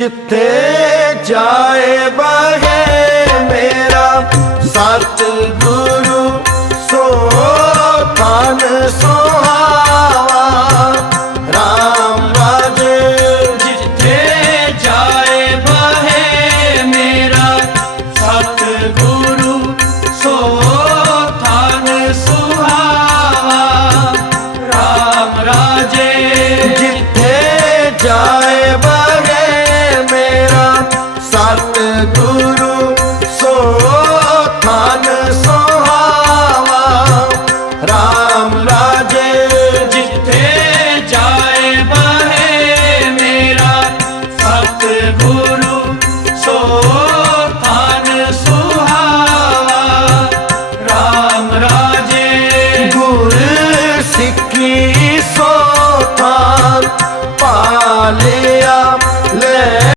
ਕਿੱਥੇ ਜਾਏ ਬਹੇ ਮੇਰਾ ਸਤ ਗੁਰੂ ਸੋ ਤਨ ਸੁਹਾਵਾ। ਰਾਮ ਰਾਜੇ, ਜਿੱਥੇ ਜਾਏ ਬਹੇ ਮੇਰਾ ਸਤ ਗੁਰੂ ਸੋ ਗੁਰੂ ਸੋ ਥਨ ਸੋਹਾਵਾ। RAM ਰਾਜੇ, ਜਿੱਥੇ ਜਾਏ ਬਹੇ ਮੇਰਾ ਸਤ ਗੁਰੂ ਸਿੱਖੀ ਸੋ ਪਾਲੇ